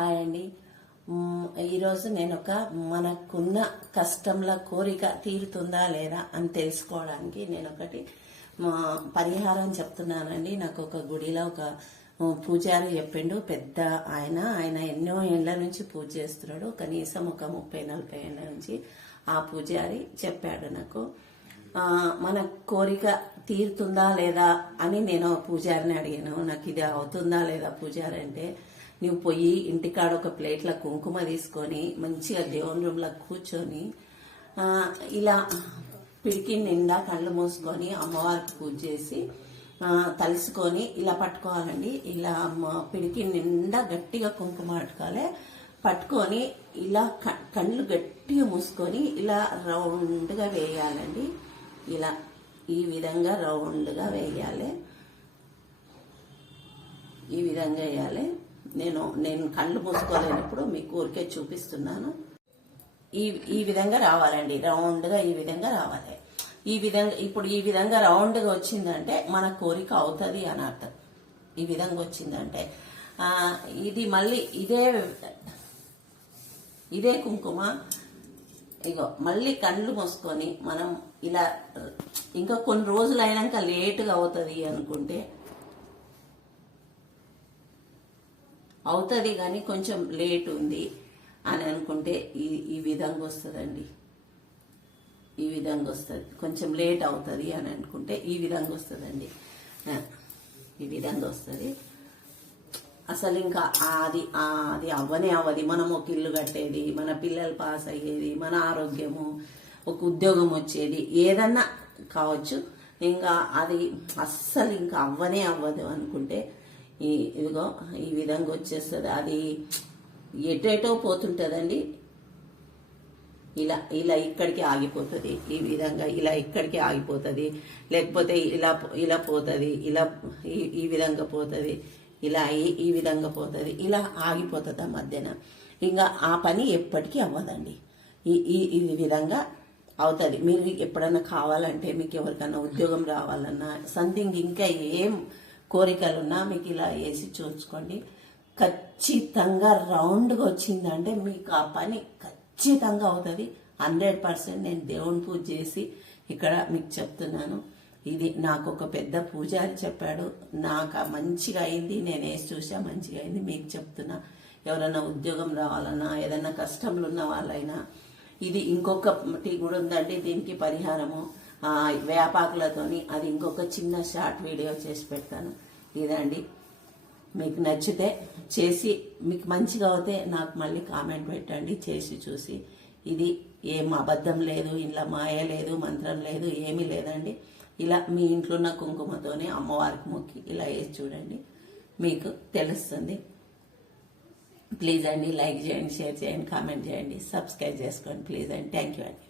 Hi అండి. ఈరోజు నేను మనకున్న కష్టంల కోరిక తీరుతుందా లేదా అని తెలుసుకోవడానికి నేను ఒకటి పరిహారం చెప్తున్నానండి. నాకు ఒక గుడిలో ఒక పూజారి చెప్పిండు, పెద్ద ఆయన ఎన్నో ఏళ్ల నుంచి పూజ చేస్తున్నాడు, కనీసం ఒక 30-40 ఏళ్ల నుంచి. ఆ పూజారి చెప్పాడు నాకు, మన కోరిక తీరుతుందా లేదా అని. నేను పూజారిని అడిగాను, నాకు ఇది అవుతుందా లేదా పూజారి అంటే, నువ్వు పోయి ఇంటికాడ ఒక ప్లేట్ల కుంకుమ తీసుకొని మంచిగా దేవుని రూమ్లో కూర్చొని ఇలా పిడికి నిండా కళ్ళు మూసుకొని అమ్మవారికి పూజ చేసి తలుసుకొని ఇలా పట్టుకోవాలండి. ఇలా పిడికి నిండా గట్టిగా కుంకుమ పట్టుకొని ఇలా కళ్ళు గట్టిగా మూసుకొని ఇలా రౌండ్గా వేయాలండి. ఇలా ఈ విధంగా రౌండ్గా వేయాలి. ఈ విధంగా వేయాలి. నేను కళ్ళు మూసుకోలేనప్పుడు మీకు ఊరికే చూపిస్తున్నాను. ఈ విధంగా రావాలండి, రౌండ్గా ఈ విధంగా రావాలి. ఇప్పుడు ఈ విధంగా రౌండ్గా వచ్చిందంటే మన కోరిక అవుతుంది అని అర్థం. ఈ విధంగా వచ్చిందంటే ఇది మళ్ళీ ఇదే కుంకుమ ఇగో మళ్ళీ కళ్ళు మూసుకొని మనం ఇలా ఇంకా కొన్ని రోజులు అయినాక లేటుగా అవుతుంది అనుకుంటే అవుతుంది, కానీ కొంచెం లేట్ ఉంది అని అనుకుంటే ఈ విధంగా వస్తుందండి. ఈ విధంగా వస్తుంది. కొంచెం లేట్ అవుతుంది అని అనుకుంటే ఈ విధంగా వస్తుందండి. ఈ విధంగా వస్తుంది. అసలు ఇంకా అది అవ్వది. మనం ఒక ఇల్లు కట్టేది, మన పిల్లలు పాస్ అయ్యేది, మన ఆరోగ్యము, ఒక ఉద్యోగం వచ్చేది, ఏదన్నా కావచ్చు. ఇంకా అది అస్సలు ఇంకా అవ్వదు అనుకుంటే ఇదిగో ఈ విధంగా వచ్చేస్తుంది. అది ఎటేటో పోతుంటుందండి. ఇలా ఇక్కడికి ఆగిపోతుంది. ఈ విధంగా ఇలా ఇక్కడికి ఆగిపోతుంది, లేకపోతే ఇలా పోతుంది, ఈ విధంగా పోతుంది, ఇలా ఈ విధంగా పోతుంది, ఇలా ఆగిపోతుంది ఆ మధ్యన. ఇంకా ఆ పని ఎప్పటికీ అవ్వదండి. ఈ విధంగా అవుతుంది. మీరు ఎప్పుడన్నా కావాలంటే, మీకు ఎవరికైనా ఉద్యోగం రావాలన్నా, సంథింగ్ ఇంకా ఏం కోరికలున్నా మీకు ఇలా వేసి చూసుకోండి. ఖచ్చితంగా రౌండ్గా వచ్చిందంటే మీకు ఆ పని ఖచ్చితంగా అవుతుంది. 100% నేను దేవుని పూజ చేసి ఇక్కడ మీకు చెప్తున్నాను. ఇది నాకు ఒక పెద్ద పూజారి చెప్పాడు, నాకు మంచిగా అయింది. నేను వేసి చూసా, మంచిగా అయింది. మీకు చెప్తున్నా, ఎవరైనా ఉద్యోగం రావాలన్నా, ఏదైనా కష్టంలో ఉన్న వాళ్ళైనా. ఇది ఇంకొకటి కూడా ఉందండి దీనికి పరిహారము, వేపాకులతోని. అది ఇంకొక చిన్న షార్ట్ వీడియో చేసి పెడతాను. ఇదండి, మీకు నచ్చితే చేసి, మీకు మంచిగా అవుతే నాకు మళ్ళీ కామెంట్ పెట్టండి చేసి చూసి. ఇది ఏం అబద్ధం లేదు, ఇలా మాయ లేదు, మంత్రం లేదు, ఏమీ లేదండి. ఇలా మీ ఇంట్లో ఉన్న కుంకుమతోనే అమ్మవారికి మొక్కి ఇలా వేసి చూడండి, మీకు తెలుస్తుంది. ప్లీజ్ అండి, లైక్ చేయండి, షేర్ చేయండి, కామెంట్ చేయండి, సబ్స్క్రైబ్ చేసుకోండి ప్లీజ్ అండి. థ్యాంక్ యూ అండి.